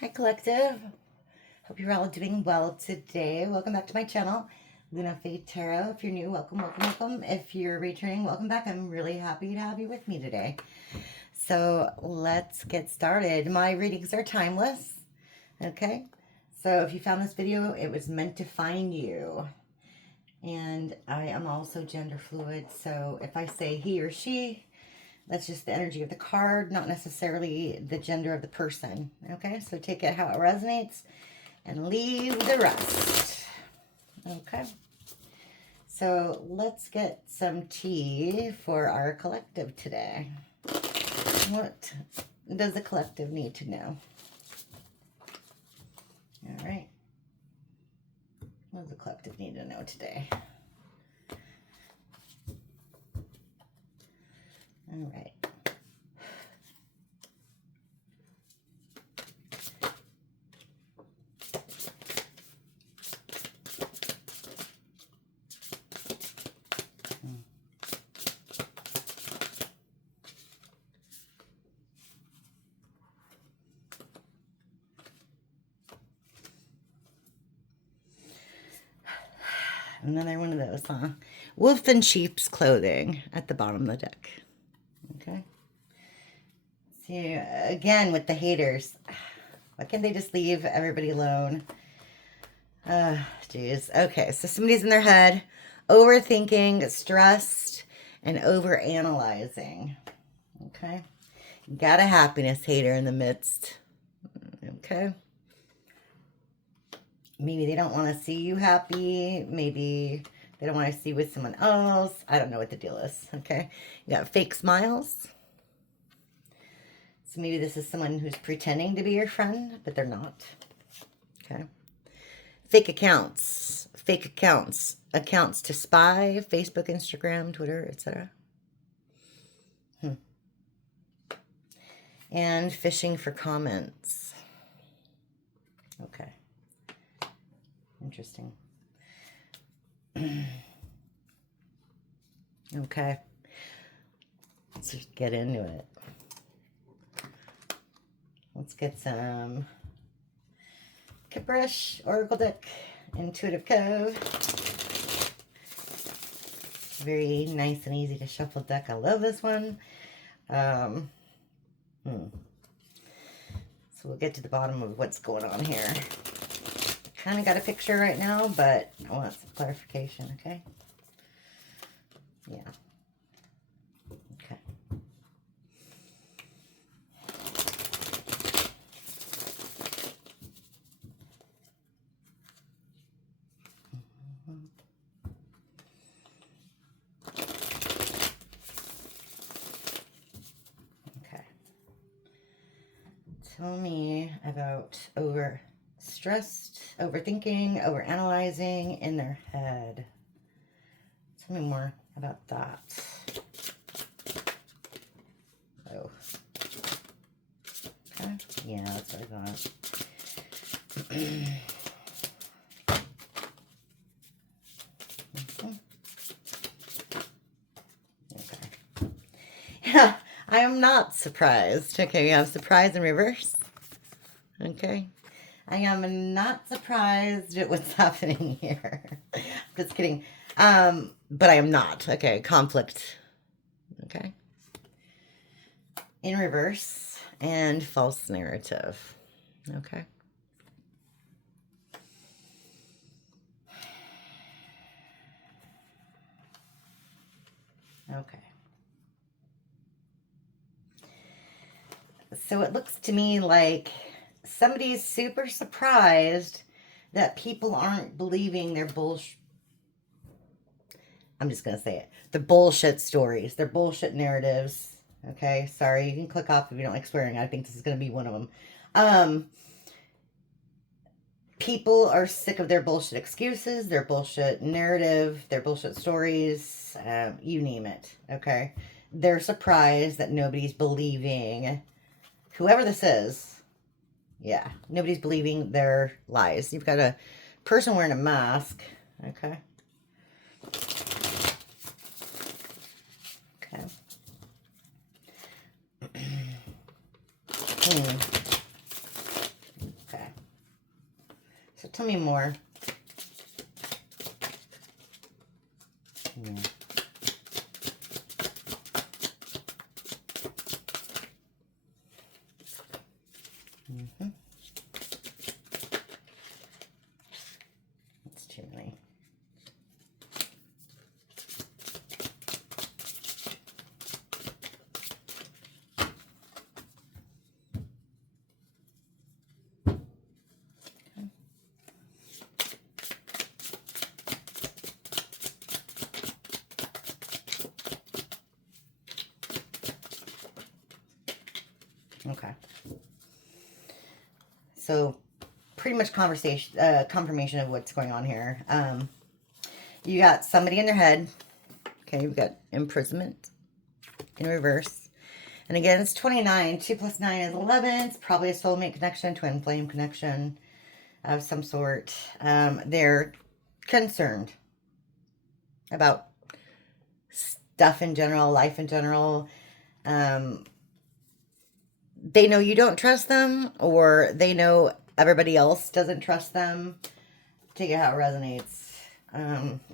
Hi, Collective. Hope you're all doing well today. Welcome back to my channel, LunaFae Tarot. If you're new, welcome, welcome, welcome. If you're returning, welcome back. I'm really happy to have you with me today. So let's get started. My readings are timeless, okay? So if you found this video, it was meant to find you. And I am also gender fluid, so if I say he or she, that's just the energy of the card, not necessarily the gender of the person. Okay, so take it how it resonates and leave the rest. Okay, so let's get some tea for our collective today. What does the collective need to know? All right. What does the collective need to know today? All right. Another one of those, huh? Wolf in sheep's clothing at the bottom of the deck. Okay. See, again, with the haters. Why can't they just leave everybody alone? Geez. Okay, so somebody's in their head, overthinking, stressed, and overanalyzing. Okay. Got a happiness hater in the midst. Okay. Maybe they don't want to see you happy. Maybe they don't want to see you with someone else. I don't know what the deal is. Okay. You got fake smiles. So maybe this is someone who's pretending to be your friend, but they're not. Okay. Fake accounts. Fake accounts. Accounts to spy. Facebook, Instagram, Twitter, etc. And fishing for comments. Okay. Interesting. Okay. Let's just get into it. Let's get some Caprish, Oracle deck, Intuitive Cove. Very nice and easy to shuffle deck. I love this one. So we'll get to the bottom of what's going on here. Kind of got a picture right now, but I want some clarification, okay? Yeah. Okay. Okay. Tell me about overstressed, overthinking, overanalyzing in their head. Tell me more about that. Oh. Okay. Yeah, that's what I thought. Okay. Yeah, I am not surprised. Okay, we have surprise in reverse. Okay. I am not surprised at what's happening here. Just kidding. But I am not. Okay, conflict. Okay. In reverse and false narrative. Okay. Okay. So it looks to me like somebody's super surprised that people aren't believing their bullshit. I'm just going to say it. The bullshit stories, their bullshit narratives. Okay, sorry, you can click off if you don't like swearing. I think this is going to be one of them. People are sick of their bullshit excuses, their bullshit narrative, their bullshit stories, you name it, okay? They're surprised that nobody's believing, whoever this is, yeah, nobody's believing their lies. You've got a person wearing a mask, okay? Okay. Tell me more. Yeah. Mm-hmm. That's too many. Okay. So pretty much confirmation of what's going on here. You got somebody in their head. Okay, you've got imprisonment in reverse. And again, it's 29. 2 plus 9 is 11. It's probably a soulmate connection, twin flame connection of some sort. They're concerned about stuff in general, life in general. They know you don't trust them, or they know everybody else doesn't trust them. Take it how it resonates.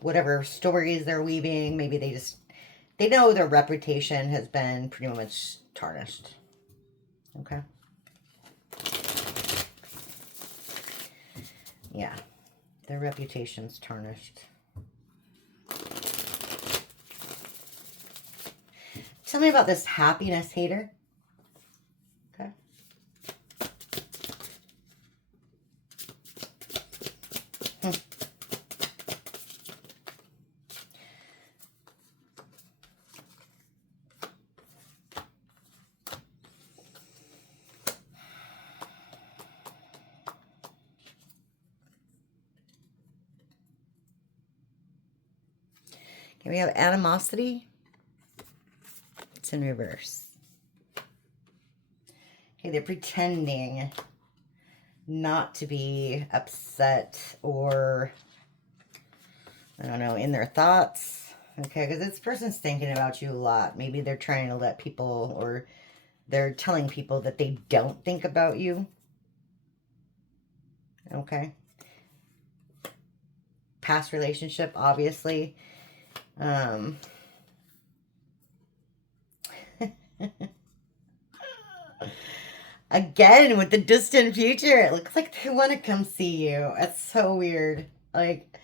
Whatever stories they're weaving, maybe they know their reputation has been pretty much tarnished. Okay. Yeah. Their reputation's tarnished. Tell me about this happiness hater. Okay. Okay, we have animosity. It's in reverse. Okay, they're pretending not to be upset or, I don't know, in their thoughts. Okay, because this person's thinking about you a lot. Maybe they're trying to let people, or they're telling people that they don't think about you. Okay. Past relationship, obviously. Again, with the distant future, it looks like they want to come see you. It's so weird. Like,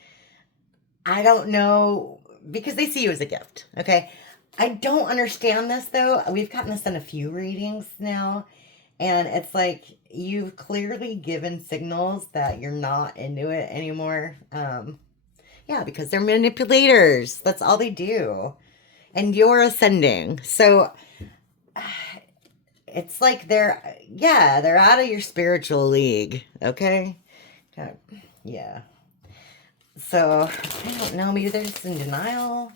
I don't know, because they see you as a gift, okay? I don't understand this, though. We've gotten this in a few readings now, and it's like you've clearly given signals that you're not into it anymore. Yeah, because they're manipulators. That's all they do. And you're ascending. So it's like they're out of your spiritual league, okay? Yeah. So, I don't know, maybe they're just in denial.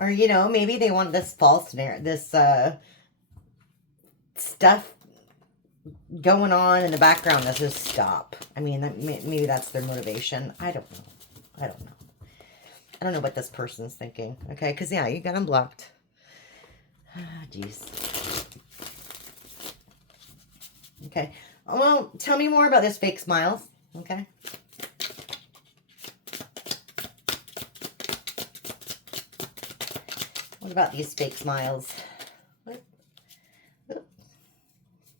Or, you know, maybe they want this false narrative, this stuff going on in the background that says stop. I mean, maybe that's their motivation. I don't know. I don't know what this person's thinking, okay? Because, yeah, you got them blocked. Jeez. Okay. Well, tell me more about this fake smiles, okay? What about these fake smiles?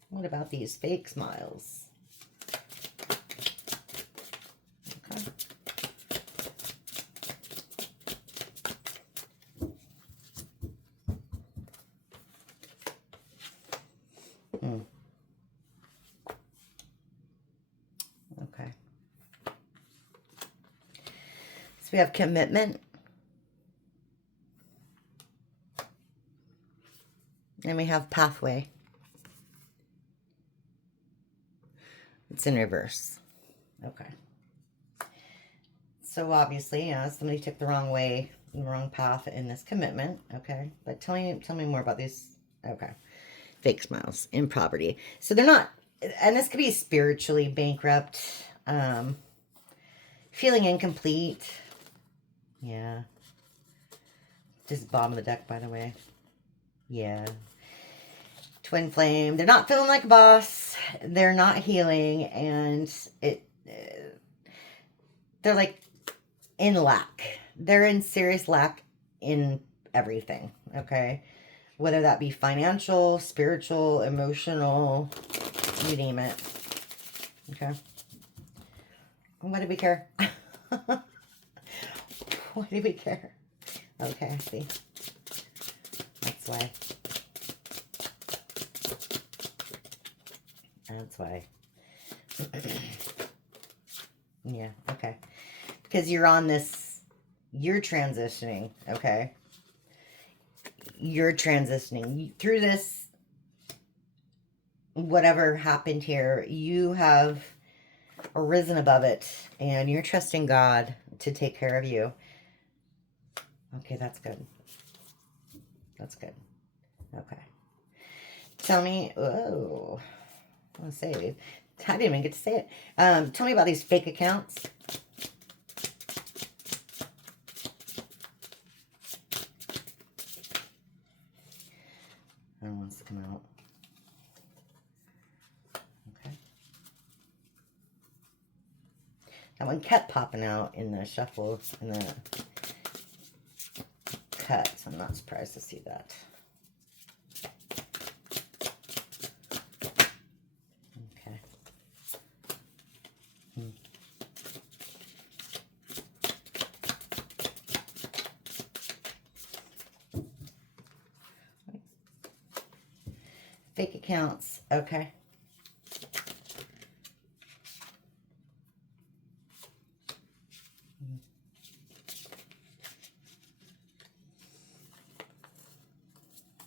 What about these fake smiles? Okay. Okay. So we have commitment. And we have pathway. It's in reverse. Okay. So obviously, somebody took the wrong way, the wrong path in this commitment. Okay. But tell me more about these. Okay. Fake smiles in poverty. So they're not, and this could be spiritually bankrupt, feeling incomplete. Yeah. Just bottom of the deck, by the way. Yeah. Twin flame. They're not feeling like a boss. They're not healing, and they're like in lack. They're in serious lack in everything, okay? Whether that be financial, spiritual, emotional, you name it. Okay. Why do we care? Why do we care? Okay, I see. That's why. That's why. Yeah, okay. Because you're on this, you're transitioning, okay? You're transitioning. Through this, whatever happened here, you have arisen above it, and you're trusting God to take care of you. Okay, that's good. That's good. Okay. Tell me, oh, I want to say it. I didn't even get to say it. Tell me about these fake accounts. That wants to come out. Okay. That one kept popping out in the shuffle, in the cut, so I'm not surprised to see that. Okay. Fake accounts, okay.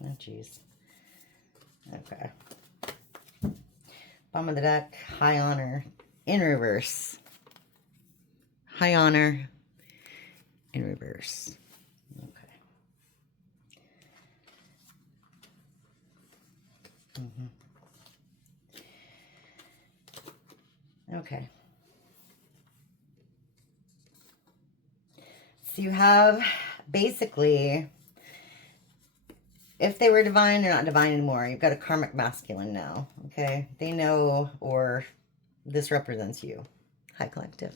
Oh, jeez. Okay. Bottom of the deck, high honor, in reverse. High honor, in reverse. Okay. Okay. So you have, basically, if they were divine, they're not divine anymore. You've got a karmic masculine now, okay? They know, or this represents you. High collective.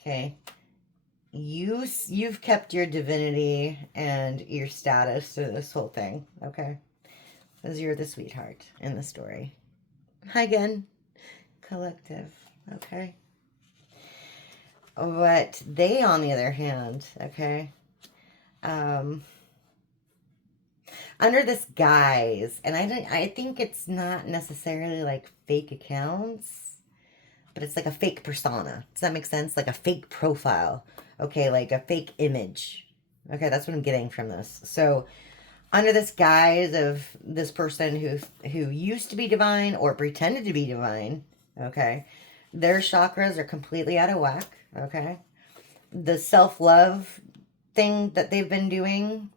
Okay. You've kept your divinity and your status through this whole thing, okay? Because you're the sweetheart in the story. Hi again. Collective, okay? But they, on the other hand, okay, under this guise, and I think it's not necessarily like fake accounts, but it's like a fake persona. Does that make sense? Like a fake profile, okay, like a fake image. Okay, that's what I'm getting from this. So, under this guise of this person who used to be divine or pretended to be divine, okay, their chakras are completely out of whack, okay? The self-love thing that they've been doing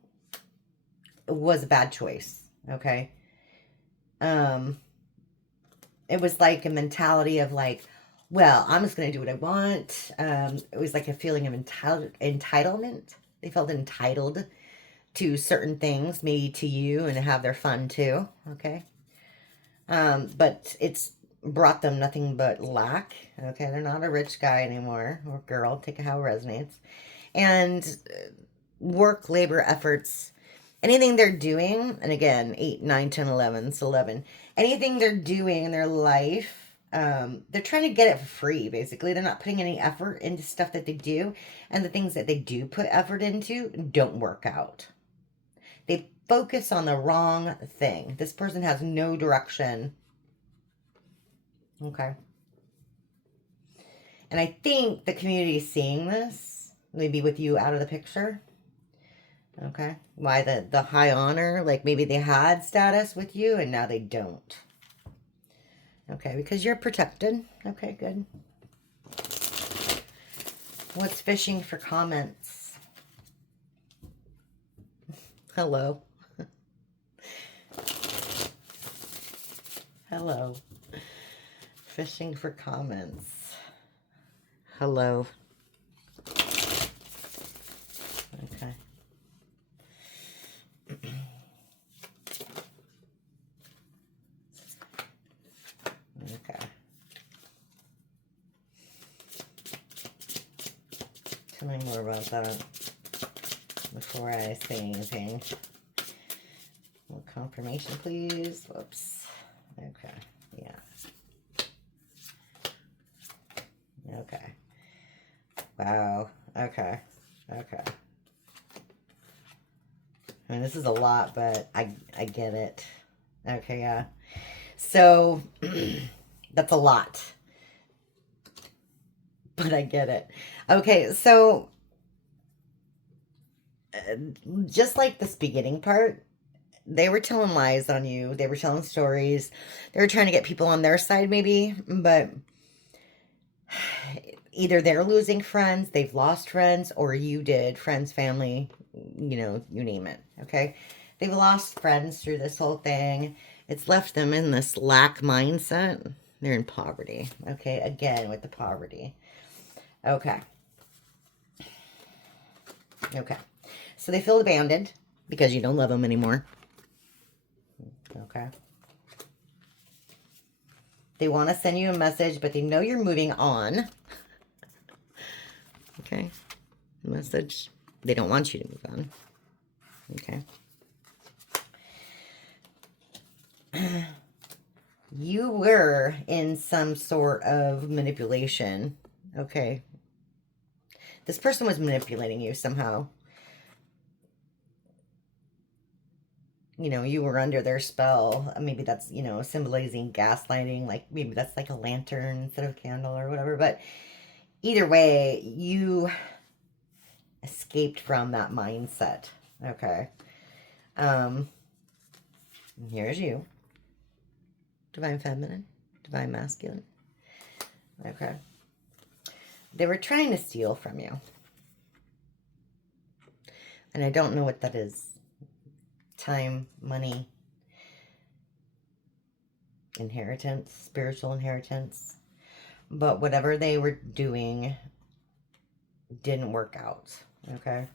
was a bad choice, okay? It was like a mentality of like, well, I'm just going to do what I want. It was like a feeling of entitlement. They felt entitled to certain things, maybe to you, and have their fun too, okay? But it's brought them nothing but lack, okay? They're not a rich guy anymore, or girl, take it how it resonates. And work, labor, efforts, anything they're doing, and again, 8, 9, 10, 11, so 11, anything they're doing in their life, they're trying to get it for free, basically. They're not putting any effort into stuff that they do, and the things that they do put effort into don't work out. They focus on the wrong thing. This person has no direction. Okay. And I think the community is seeing this, maybe with you out of the picture. Okay. Why the high honor, like maybe they had status with you and now they don't. Okay, because you're protected. Okay, good. What's fishing for comments? Hello. Hello. Fishing for comments. Hello. Okay. Okay. Tell me more about that before I say anything. Confirmation, please. Whoops. Okay. Yeah. Okay. Wow. Okay. Okay. I mean, this is a lot, but I get it. Okay, yeah. So, that's a lot. But I get it. Okay, so, just like this beginning part, they were telling lies on you. They were telling stories. They were trying to get people on their side, maybe. But either they're losing friends, they've lost friends, or you did. Friends, family, you know, you name it. Okay? They've lost friends through this whole thing. It's left them in this lack mindset. They're in poverty. Okay? Again, with the poverty. Okay. Okay. So they feel abandoned because you don't love them anymore. Okay. They want to send you a message, but they know you're moving on. Okay. Message. They don't want you to move on. Okay. You were in some sort of manipulation. Okay. This person was manipulating you somehow. You know, you were under their spell. Maybe that's, you know, symbolizing gaslighting. Like, maybe that's like a lantern instead of a candle or whatever. But either way, you escaped from that mindset. Okay. Here's you. Divine Feminine. Divine Masculine. Okay. They were trying to steal from you. And I don't know what that is. Time, money, inheritance, spiritual inheritance. But whatever they were doing didn't work out. Okay?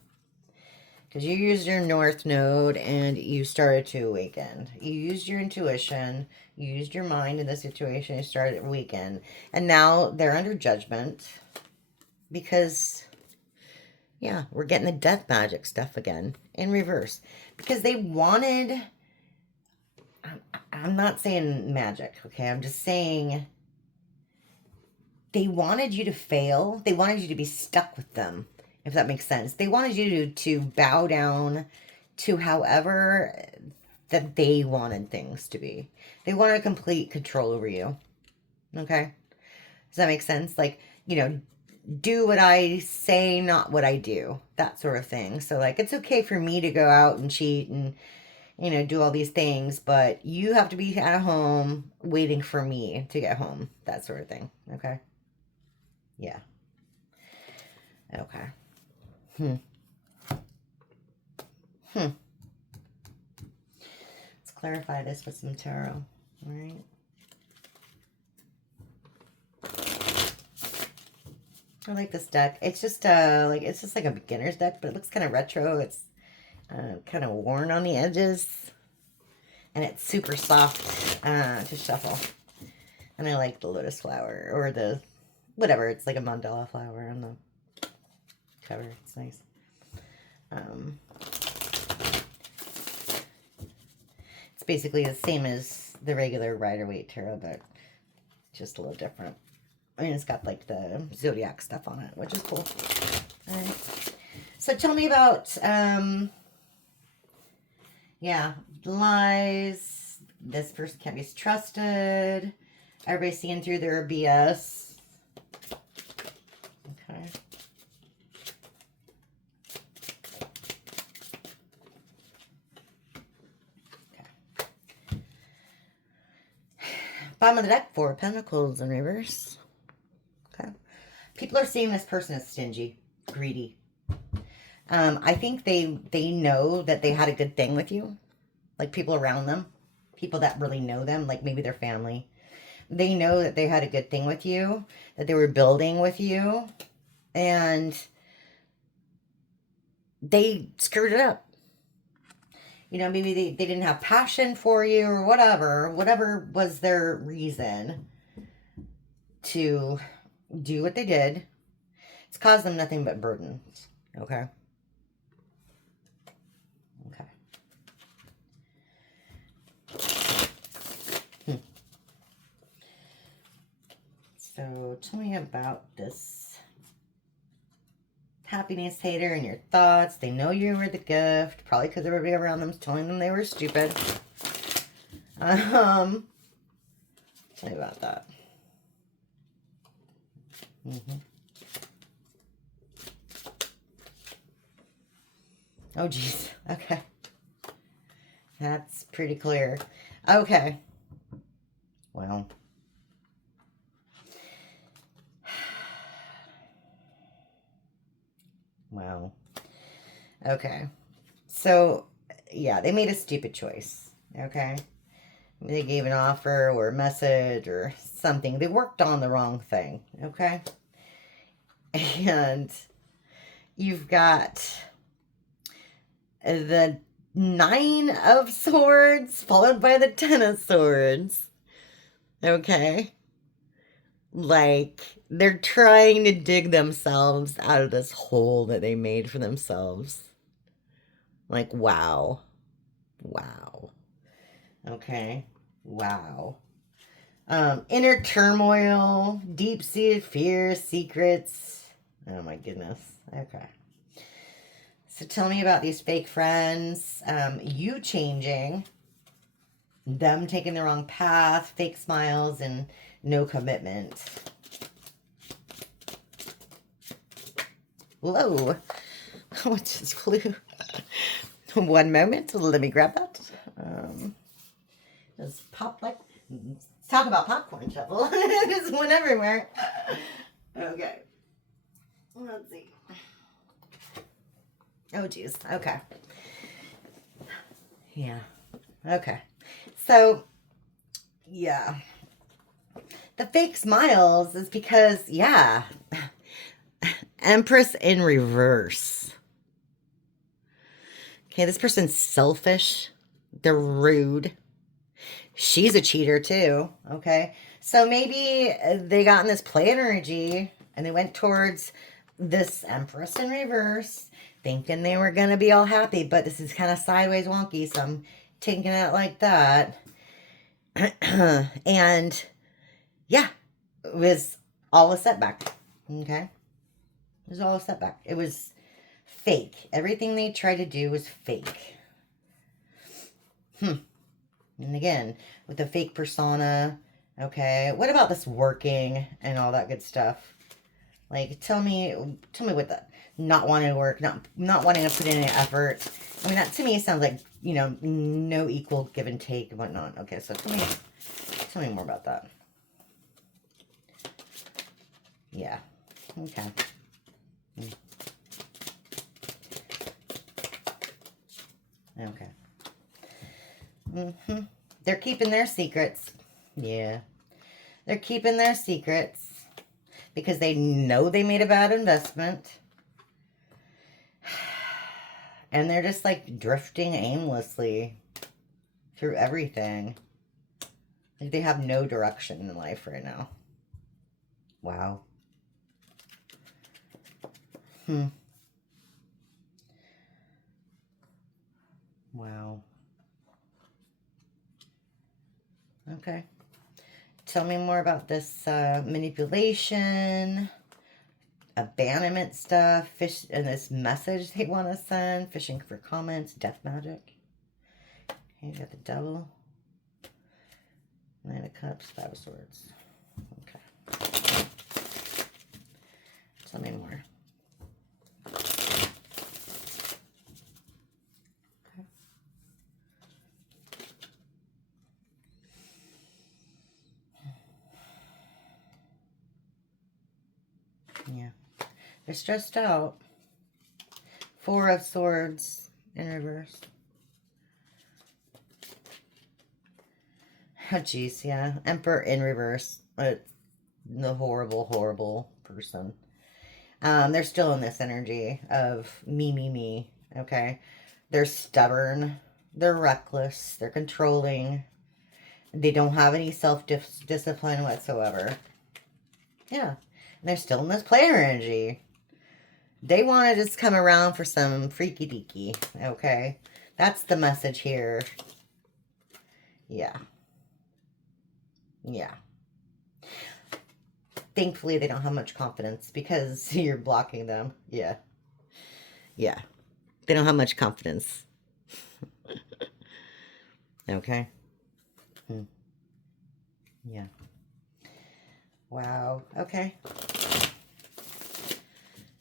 Because you used your North Node and you started to awaken. You used your intuition. You used your mind in the situation. You started to awaken. And now they're under judgment. Because, yeah, we're getting the death magic stuff again. In reverse. Because they wanted... I'm not saying magic, okay? I'm just saying... They wanted you to fail. They wanted you to be stuck with them. If that makes sense. They wanted you to bow down to however that they wanted things to be. They wanted complete control over you. Okay? Does that make sense? Like, you know, do what I say, not what I do. That sort of thing. So, like, it's okay for me to go out and cheat and, you know, do all these things, but you have to be at home waiting for me to get home. That sort of thing. Okay? Yeah. Okay. Let's clarify this with some tarot. All right. I like this deck. It's just it's just like a beginner's deck, but it looks kind of retro. It's kind of worn on the edges, and it's super soft to shuffle. And I like the lotus flower or the whatever. It's like a mandala flower on the cover. It's nice. It's basically the same as the regular Rider-Waite tarot, but just a little different. I mean, it's got like the zodiac stuff on it, which is cool. All right. So tell me about, yeah, lies. This person can't be trusted. Everybody's seeing through their BS. Okay. Bottom of the deck, 4 of Pentacles in reverse. Okay. People are seeing this person as stingy, greedy. I think they know that they had a good thing with you. Like people around them. People that really know them, like maybe their family. They know that they had a good thing with you. That they were building with you. And they screwed it up. You know, maybe they didn't have passion for you or whatever. Whatever was their reason to do what they did. It's caused them nothing but burdens. Okay? Okay. So tell me about this happiness hater and your thoughts. They know you were the gift. Probably because everybody around them was telling them they were stupid. Tell me about that. Oh, geez. Okay. That's pretty clear. Okay. Well. Wow. Okay. So, yeah, they made a stupid choice. Okay. They gave an offer or a message or something. They worked on the wrong thing. Okay. And you've got the 9 of Swords followed by the 10 of Swords. Okay. Like, they're trying to dig themselves out of this hole that they made for themselves. Like, wow. Wow. Okay. Wow. Inner turmoil, deep-seated fears, secrets. Oh my goodness. Okay. So tell me about these fake friends, you changing, them taking the wrong path, fake smiles, and no commitment. Whoa. What just flew? One moment. Let me grab that. Just pop like... Talk about popcorn shovel. It just went everywhere. Okay. Let's see. Oh, geez. Okay. Yeah. Okay. So, yeah. The fake smiles is because, yeah. Empress in reverse. Okay, this person's selfish. They're rude. She's a cheater too, okay? So maybe they got in this play energy and they went towards this Empress in reverse thinking they were going to be all happy, but this is kind of sideways wonky, so I'm taking it like that. And yeah, it was all a setback, okay? It was all a setback. It was fake. Everything they tried to do was fake. And again, with the fake persona, okay, what about this working and all that good stuff? Like, tell me what the not wanting to work, not wanting to put in any effort. I mean, that to me sounds like, you know, no equal give and take and whatnot. Okay, so tell me more about that. Yeah. Okay. Okay. They're keeping their secrets. Yeah. They're keeping their secrets because they know they made a bad investment. And they're just like drifting aimlessly through everything. Like they have no direction in life right now. Wow. Wow. Okay. Tell me more about this manipulation, abandonment stuff, fish, and this message they want to send, fishing for comments, death magic. Okay, you got the Devil, Nine of Cups, Five of Swords. Okay. Tell me more. Yeah. They're stressed out. Four of Swords in reverse. Oh, jeez, yeah. Emperor in reverse. The horrible, horrible person. They're still in this energy of me. Okay? They're stubborn. They're reckless. They're controlling. They don't have any self-discipline whatsoever. Yeah. And they're still in this player energy. They want to just come around for some freaky deaky, okay? That's the message here. Yeah. Yeah. Thankfully, they don't have much confidence because you're blocking them. Yeah. Yeah. They don't have much confidence. Okay. Yeah. Wow. Okay.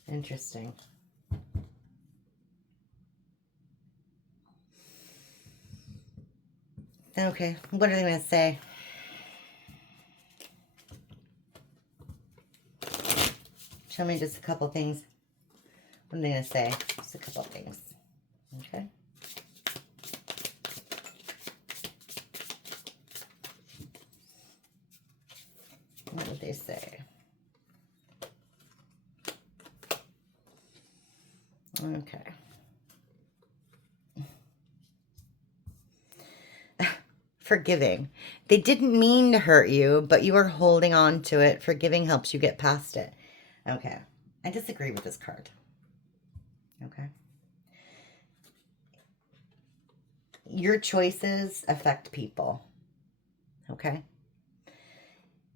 Interesting. Okay. What are they going to say? Show me just a couple things. What are they going to say? Just a couple things. Okay. What would they say? Okay. Forgiving. They didn't mean to hurt you, but you are holding on to it. Forgiving helps you get past it. Okay. I disagree with this card. Okay. Your choices affect people. Okay.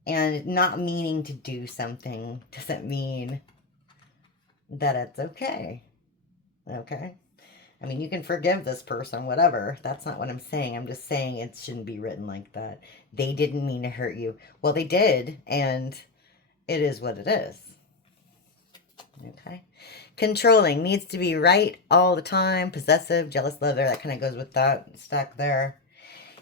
And not meaning to do something doesn't mean that it's okay. Okay. I mean, you can forgive this person, whatever. That's not what I'm saying. I'm just saying it shouldn't be written like that. They didn't mean to hurt you. Well, they did, and it is what it is. Okay. Controlling needs to be right all the time. Possessive, jealous lover. That kind of goes with that stuck there.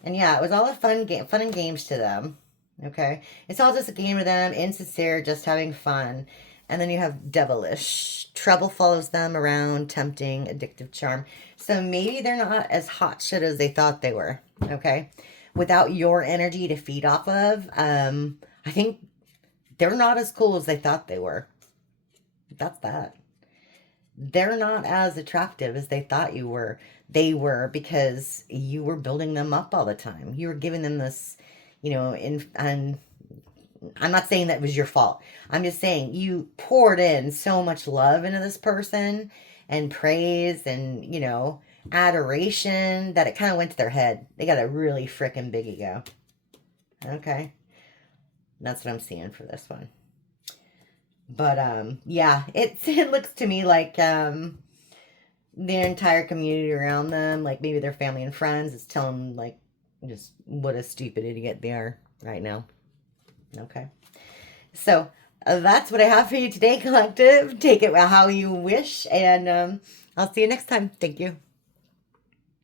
And yeah, it was all a fun and games to them. Okay. It's all just a game to them. Insincere, just having fun. And then you have devilish. Trouble follows them around, tempting, addictive charm. So maybe they're not as hot shit as they thought they were. Okay. Without your energy to feed off of, I think they're not as cool as they thought they were. That's that. They're not as attractive as they thought you were. They were because you were building them up all the time. You were giving them this, and I'm not saying that was your fault. I'm just saying you poured in so much love into this person and praise and, adoration that it kind of went to their head. They got a really freaking big ego. Okay. That's what I'm seeing for this one. But, yeah, it looks to me like, the entire community around them, like maybe their family and friends, is telling them, like, just what a stupid idiot they are right now. Okay. So that's what I have for you today, collective. Take it how you wish, and I'll see you next time. Thank you.